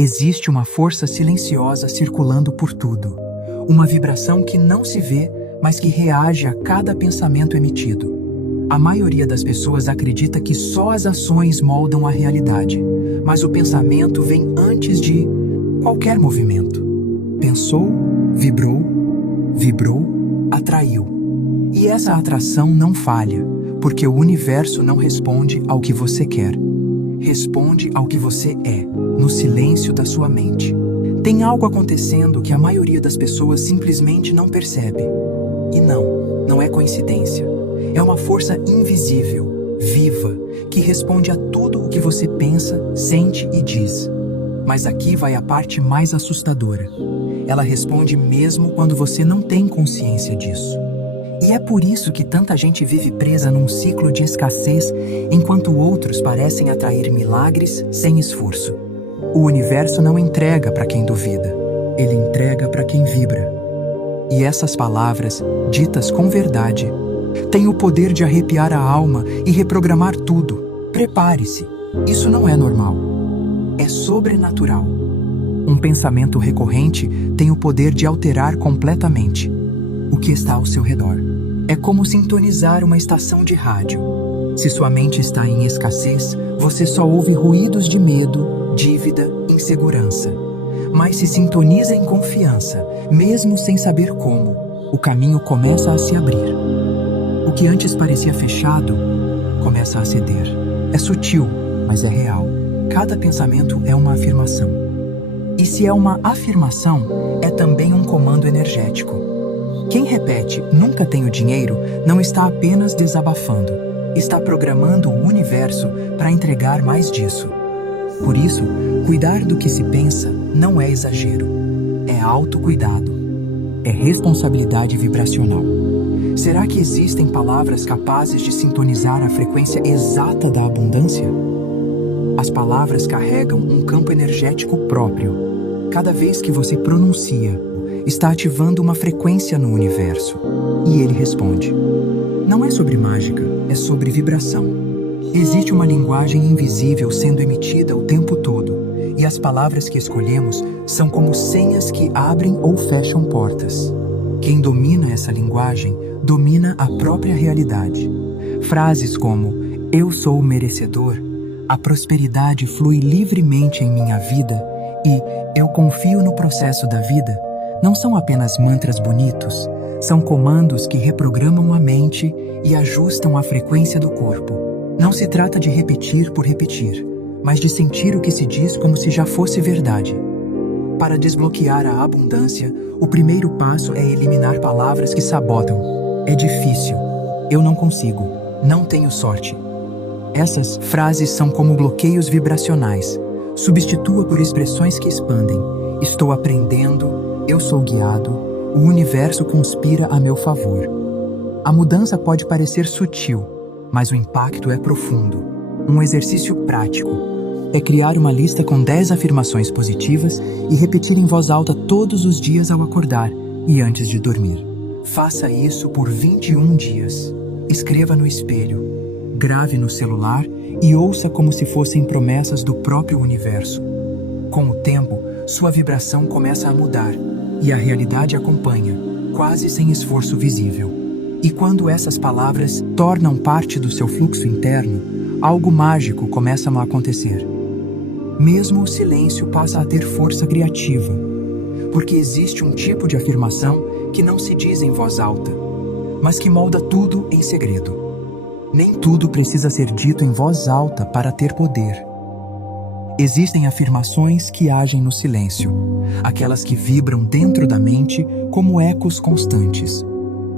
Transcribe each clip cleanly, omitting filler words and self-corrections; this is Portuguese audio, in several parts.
Existe uma força silenciosa circulando por tudo. Uma vibração que não se vê, mas que reage a cada pensamento emitido. A maioria das pessoas acredita que só as ações moldam a realidade, mas o pensamento vem antes de qualquer movimento. Pensou, vibrou, atraiu. E essa atração não falha, porque o universo não responde ao que você quer. Responde ao que você é, no silêncio da sua mente. Tem algo acontecendo que a maioria das pessoas simplesmente não percebe. E não é coincidência. É uma força invisível, viva, que responde a tudo o que você pensa, sente e diz. Mas aqui vai a parte mais assustadora. Ela responde mesmo quando você não tem consciência disso. E é por isso que tanta gente vive presa num ciclo de escassez, enquanto outros parecem atrair milagres sem esforço. O universo não entrega para quem duvida, ele entrega para quem vibra. E essas palavras, ditas com verdade, têm o poder de arrepiar a alma e reprogramar tudo. Prepare-se, isso não é normal, é sobrenatural. Um pensamento recorrente tem o poder de alterar completamente o que está ao seu redor. É como sintonizar uma estação de rádio. Se sua mente está em escassez, você só ouve ruídos de medo, dívida, insegurança. Mas se sintoniza em confiança, mesmo sem saber como, o caminho começa a se abrir. O que antes parecia fechado, começa a ceder. É sutil, mas é real. Cada pensamento é uma afirmação. E se é uma afirmação, é também um comando energético. Quem repete "nunca tenho dinheiro" não está apenas desabafando, está programando o universo para entregar mais disso. Por isso, cuidar do que se pensa não é exagero, é autocuidado, é responsabilidade vibracional. Será que existem palavras capazes de sintonizar a frequência exata da abundância? As palavras carregam um campo energético próprio. Cada vez que você pronuncia, está ativando uma frequência no universo. E ele responde. Não é sobre mágica, é sobre vibração. Existe uma linguagem invisível sendo emitida o tempo todo, e as palavras que escolhemos são como senhas que abrem ou fecham portas. Quem domina essa linguagem, domina a própria realidade. Frases como "eu sou merecedor", "a prosperidade flui livremente em minha vida" e "eu confio no processo da vida" não são apenas mantras bonitos, são comandos que reprogramam a mente e ajustam a frequência do corpo. Não se trata de repetir por repetir, mas de sentir o que se diz como se já fosse verdade. Para desbloquear a abundância, o primeiro passo é eliminar palavras que sabotam. É difícil, eu não consigo, não tenho sorte. Essas frases são como bloqueios vibracionais. Substitua por expressões que expandem. Estou aprendendo, eu sou guiado, o universo conspira a meu favor. A mudança pode parecer sutil, mas o impacto é profundo. Um exercício prático é criar uma lista com 10 afirmações positivas e repetir em voz alta todos os dias ao acordar e antes de dormir. Faça isso por 21 dias. Escreva no espelho, grave no celular e ouça como se fossem promessas do próprio universo. Com o tempo, sua vibração começa a mudar e a realidade acompanha, quase sem esforço visível. E quando essas palavras tornam parte do seu fluxo interno, algo mágico começa a acontecer. Mesmo o silêncio passa a ter força criativa, porque existe um tipo de afirmação que não se diz em voz alta, mas que molda tudo em segredo. Nem tudo precisa ser dito em voz alta para ter poder. Existem afirmações que agem no silêncio, aquelas que vibram dentro da mente como ecos constantes.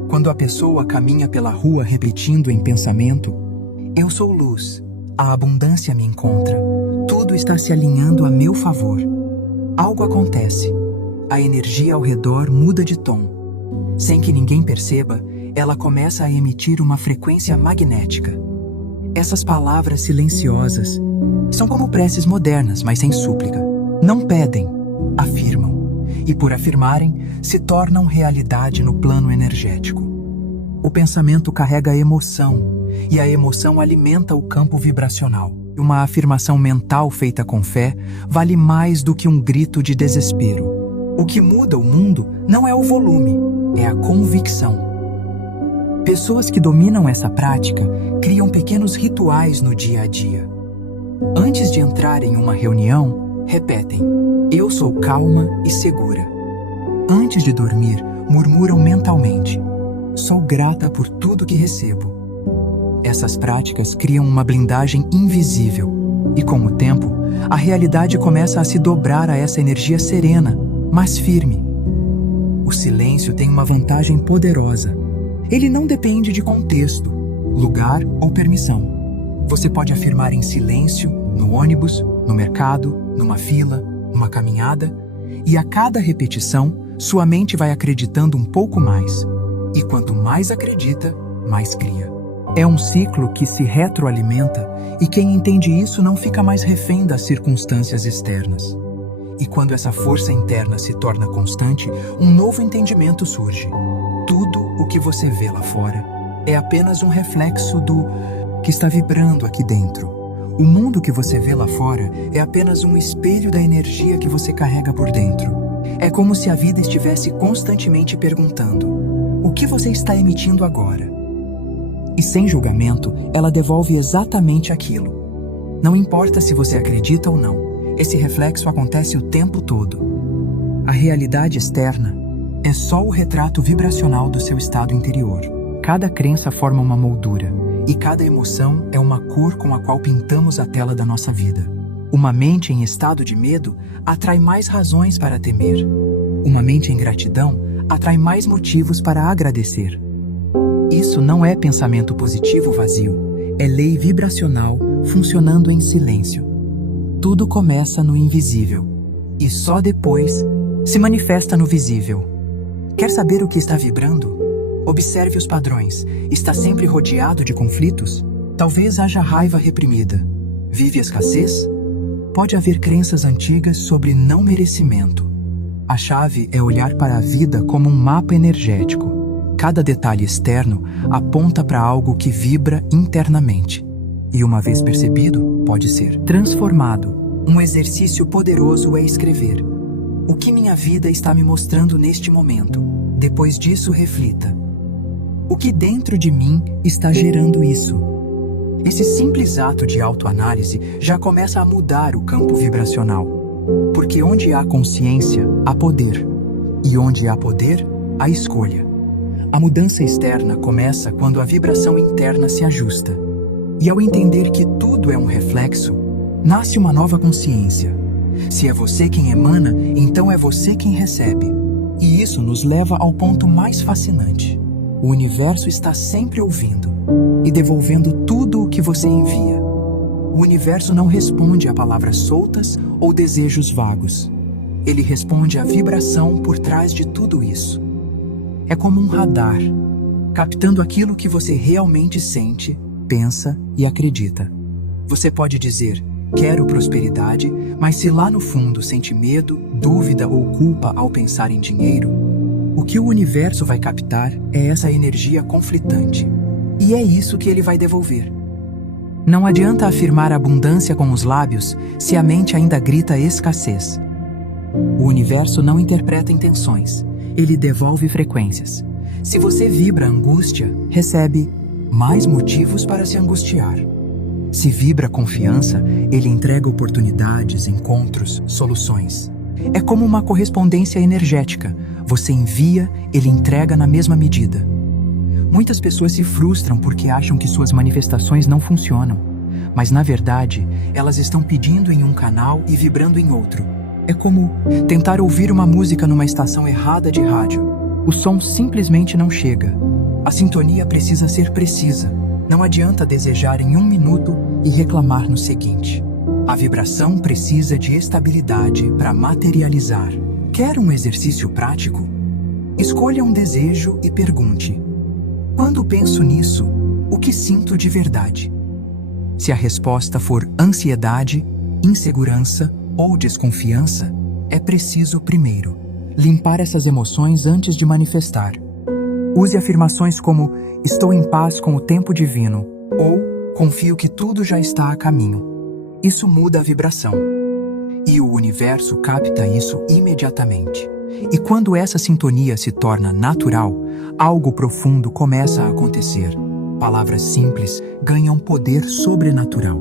Quando a pessoa caminha pela rua repetindo em pensamento, "eu sou luz, a abundância me encontra, tudo está se alinhando a meu favor", algo acontece, a energia ao redor muda de tom. Sem que ninguém perceba, ela começa a emitir uma frequência magnética. Essas palavras silenciosas são como preces modernas, mas sem súplica. Não pedem, afirmam. E por afirmarem, se tornam realidade no plano energético. O pensamento carrega emoção, e a emoção alimenta o campo vibracional. Uma afirmação mental feita com fé vale mais do que um grito de desespero. O que muda o mundo não é o volume, é a convicção. Pessoas que dominam essa prática criam pequenos rituais no dia a dia. Antes de entrar em uma reunião, repetem: "Eu sou calma e segura". Antes de dormir, murmuram mentalmente: "Sou grata por tudo que recebo". Essas práticas criam uma blindagem invisível e, com o tempo, a realidade começa a se dobrar a essa energia serena, mas firme. O silêncio tem uma vantagem poderosa. Ele não depende de contexto, lugar ou permissão. Você pode afirmar em silêncio, no ônibus, no mercado, numa fila, numa caminhada, e a cada repetição, sua mente vai acreditando um pouco mais. E quanto mais acredita, mais cria. É um ciclo que se retroalimenta e quem entende isso não fica mais refém das circunstâncias externas. E quando essa força interna se torna constante, um novo entendimento surge. Tudo o que você vê lá fora é apenas um reflexo do que está vibrando aqui dentro. O mundo que você vê lá fora é apenas um espelho da energia que você carrega por dentro. É como se a vida estivesse constantemente perguntando: o que você está emitindo agora? E sem julgamento, ela devolve exatamente aquilo. Não importa se você acredita ou não, esse reflexo acontece o tempo todo. A realidade externa é só o retrato vibracional do seu estado interior. Cada crença forma uma moldura, e cada emoção é uma cor com a qual pintamos a tela da nossa vida. Uma mente em estado de medo atrai mais razões para temer. Uma mente em gratidão atrai mais motivos para agradecer. Isso não é pensamento positivo vazio, é lei vibracional funcionando em silêncio. Tudo começa no invisível e só depois se manifesta no visível. Quer saber o que está vibrando? Observe os padrões. Está sempre rodeado de conflitos? Talvez haja raiva reprimida. Vive escassez? Pode haver crenças antigas sobre não merecimento. A chave é olhar para a vida como um mapa energético. Cada detalhe externo aponta para algo que vibra internamente. E uma vez percebido, pode ser transformado. Um exercício poderoso é escrever: o que minha vida está me mostrando neste momento? Depois disso, reflita: o que dentro de mim está gerando isso? Esse simples ato de autoanálise já começa a mudar o campo vibracional. Porque onde há consciência, há poder. E onde há poder, há escolha. A mudança externa começa quando a vibração interna se ajusta. E ao entender que tudo é um reflexo, nasce uma nova consciência. Se é você quem emana, então é você quem recebe. E isso nos leva ao ponto mais fascinante. O universo está sempre ouvindo e devolvendo tudo o que você envia. O universo não responde a palavras soltas ou desejos vagos. Ele responde à vibração por trás de tudo isso. É como um radar, captando aquilo que você realmente sente, pensa e acredita. Você pode dizer: quero prosperidade, mas se lá no fundo sente medo, dúvida ou culpa ao pensar em dinheiro, o que o universo vai captar é essa energia conflitante. E é isso que ele vai devolver. Não adianta afirmar abundância com os lábios se a mente ainda grita escassez. O universo não interpreta intenções. Ele devolve frequências. Se você vibra angústia, recebe mais motivos para se angustiar. Se vibra confiança, ele entrega oportunidades, encontros, soluções. É como uma correspondência energética. Você envia, ele entrega na mesma medida. Muitas pessoas se frustram porque acham que suas manifestações não funcionam. Mas, na verdade, elas estão pedindo em um canal e vibrando em outro. É como tentar ouvir uma música numa estação errada de rádio. O som simplesmente não chega. A sintonia precisa ser precisa. Não adianta desejar em 1 minuto e reclamar no seguinte. A vibração precisa de estabilidade para materializar. Quer um exercício prático? Escolha um desejo e pergunte: quando penso nisso, o que sinto de verdade? Se a resposta for ansiedade, insegurança ou desconfiança, é preciso primeiro limpar essas emoções antes de manifestar. Use afirmações como: estou em paz com o tempo divino ou confio que tudo já está a caminho. Isso muda a vibração. E o universo capta isso imediatamente. E quando essa sintonia se torna natural, algo profundo começa a acontecer. Palavras simples ganham poder sobrenatural.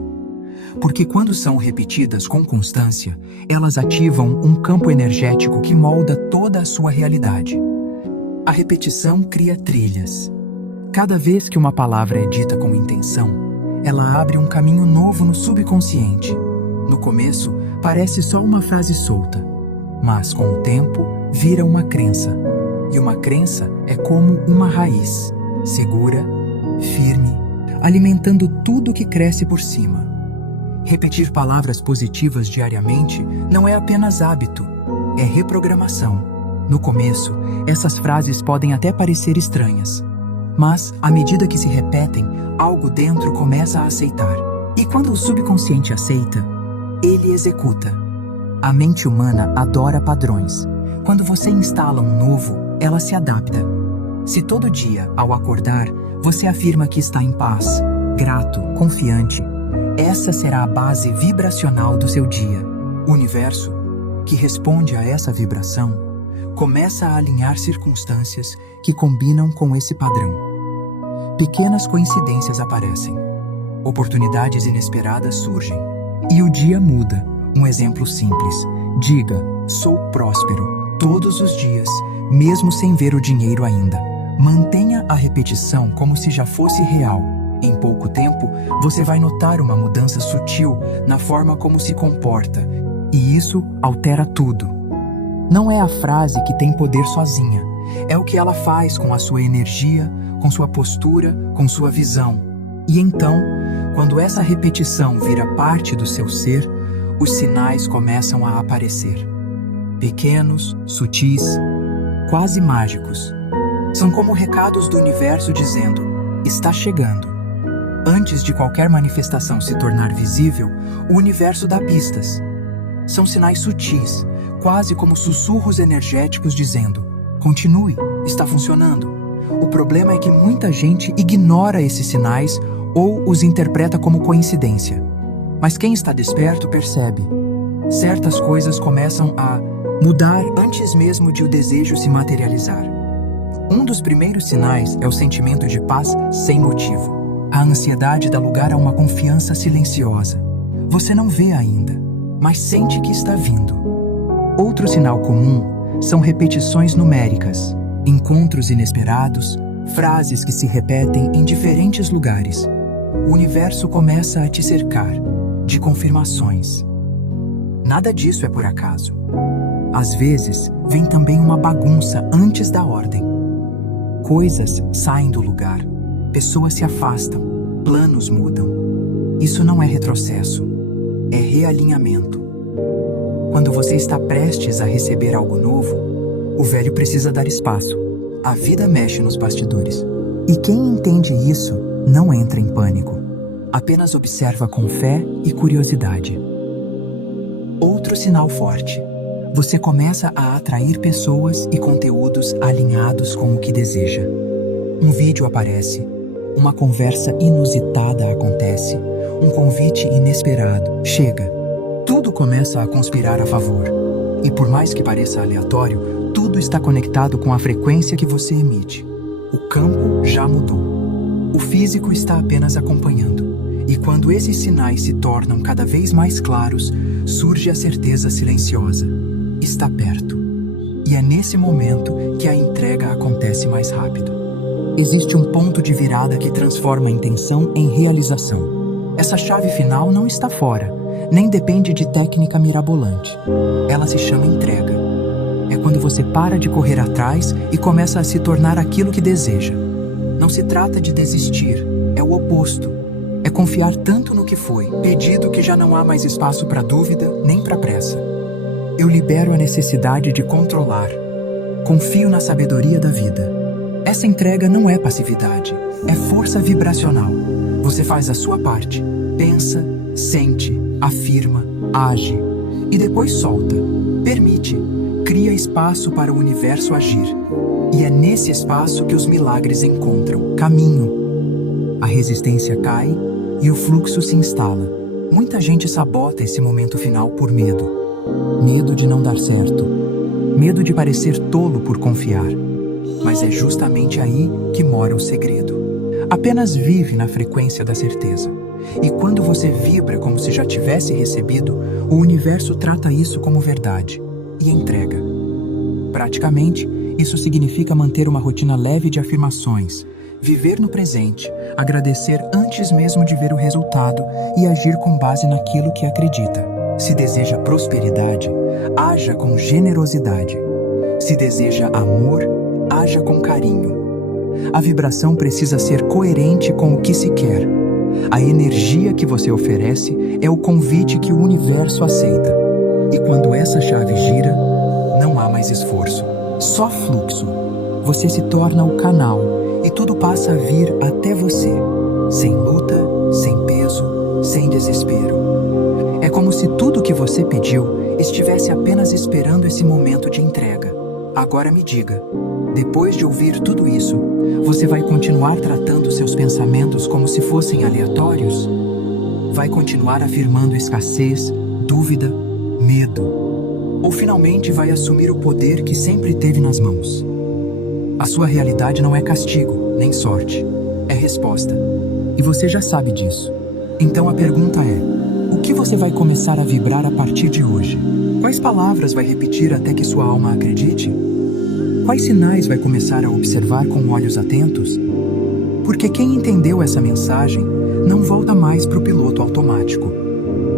Porque quando são repetidas com constância, elas ativam um campo energético que molda toda a sua realidade. A repetição cria trilhas. Cada vez que uma palavra é dita com intenção, ela abre um caminho novo no subconsciente. No começo, parece só uma frase solta, mas com o tempo, vira uma crença. E uma crença é como uma raiz, segura, firme, alimentando tudo que cresce por cima. Repetir palavras positivas diariamente não é apenas hábito, é reprogramação. No começo, essas frases podem até parecer estranhas, mas, à medida que se repetem, algo dentro começa a aceitar. E quando o subconsciente aceita, ele executa. A mente humana adora padrões. Quando você instala um novo, ela se adapta. Se todo dia, ao acordar, você afirma que está em paz, grato, confiante, essa será a base vibracional do seu dia. O universo, que responde a essa vibração, começa a alinhar circunstâncias que combinam com esse padrão. Pequenas coincidências aparecem. Oportunidades inesperadas surgem. E o dia muda. Um exemplo simples. Diga, sou próspero, todos os dias, mesmo sem ver o dinheiro ainda. Mantenha a repetição como se já fosse real. Em pouco tempo, você vai notar uma mudança sutil na forma como se comporta. E isso altera tudo. Não é a frase que tem poder sozinha. É o que ela faz com a sua energia, com sua postura, com sua visão. E então, quando essa repetição vira parte do seu ser, os sinais começam a aparecer. Pequenos, sutis, quase mágicos. São como recados do universo dizendo: está chegando. Antes de qualquer manifestação se tornar visível, o universo dá pistas. São sinais sutis, quase como sussurros energéticos dizendo: continue, está funcionando. O problema é que muita gente ignora esses sinais ou os interpreta como coincidência. Mas quem está desperto percebe. Certas coisas começam a mudar antes mesmo de o desejo se materializar. Um dos primeiros sinais é o sentimento de paz sem motivo. A ansiedade dá lugar a uma confiança silenciosa. Você não vê ainda, mas sente que está vindo. Outro sinal comum são repetições numéricas, encontros inesperados, frases que se repetem em diferentes lugares. O universo começa a te cercar de confirmações. Nada disso é por acaso. Às vezes, vem também uma bagunça antes da ordem. Coisas saem do lugar, pessoas se afastam, planos mudam. Isso não é retrocesso, é realinhamento. Quando você está prestes a receber algo novo, o velho precisa dar espaço. A vida mexe nos bastidores. E quem entende isso não entra em pânico. Apenas observa com fé e curiosidade. Outro sinal forte. Você começa a atrair pessoas e conteúdos alinhados com o que deseja. Um vídeo aparece, uma conversa inusitada acontece, um convite inesperado chega. Tudo começa a conspirar a favor. E por mais que pareça aleatório, tudo está conectado com a frequência que você emite. O campo já mudou. O físico está apenas acompanhando. E quando esses sinais se tornam cada vez mais claros, surge a certeza silenciosa. Está perto. E é nesse momento que a entrega acontece mais rápido. Existe um ponto de virada que transforma a intenção em realização. Essa chave final não está fora, nem depende de técnica mirabolante. Ela se chama entrega. É quando você para de correr atrás e começa a se tornar aquilo que deseja. Não se trata de desistir, é o oposto. É confiar tanto no que foi, pedido que já não há mais espaço para dúvida nem para pressa. Eu libero a necessidade de controlar. Confio na sabedoria da vida. Essa entrega não é passividade, é força vibracional. Você faz a sua parte, pensa, sente, afirma, age e depois solta. Permite, cria espaço para o universo agir. E é nesse espaço que os milagres encontram caminho. A resistência cai e o fluxo se instala. Muita gente sabota esse momento final por medo. Medo de não dar certo. Medo de parecer tolo por confiar. Mas é justamente aí que mora o segredo. Apenas vive na frequência da certeza. E quando você vibra como se já tivesse recebido, o universo trata isso como verdade e entrega. Praticamente, isso significa manter uma rotina leve de afirmações, viver no presente, agradecer antes mesmo de ver o resultado e agir com base naquilo que acredita. Se deseja prosperidade, haja com generosidade. Se deseja amor, haja com carinho. A vibração precisa ser coerente com o que se quer. A energia que você oferece é o convite que o universo aceita. E quando essa chave gira, não há mais esforço, só fluxo. Você se torna o canal e tudo passa a vir até você, sem luta, sem peso, sem desespero. É como se tudo que você pediu estivesse apenas esperando esse momento de entrega. Agora me diga, depois de ouvir tudo isso, você vai continuar tratando seus pensamentos como se fossem aleatórios? Vai continuar afirmando escassez, dúvida, medo? Ou finalmente vai assumir o poder que sempre teve nas mãos? A sua realidade não é castigo, nem sorte. É resposta. E você já sabe disso. Então a pergunta é: o que você vai começar a vibrar a partir de hoje? Quais palavras vai repetir até que sua alma acredite? Quais sinais vai começar a observar com olhos atentos? Porque quem entendeu essa mensagem não volta mais para o piloto automático.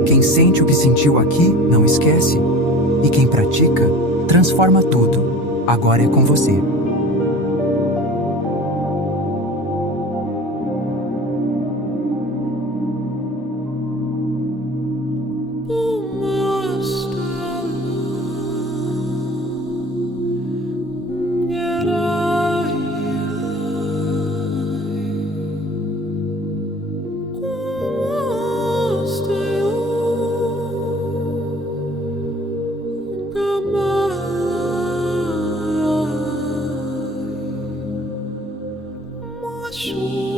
Quem sente o que sentiu aqui não esquece. E quem pratica, transforma tudo. Agora é com você. Sure.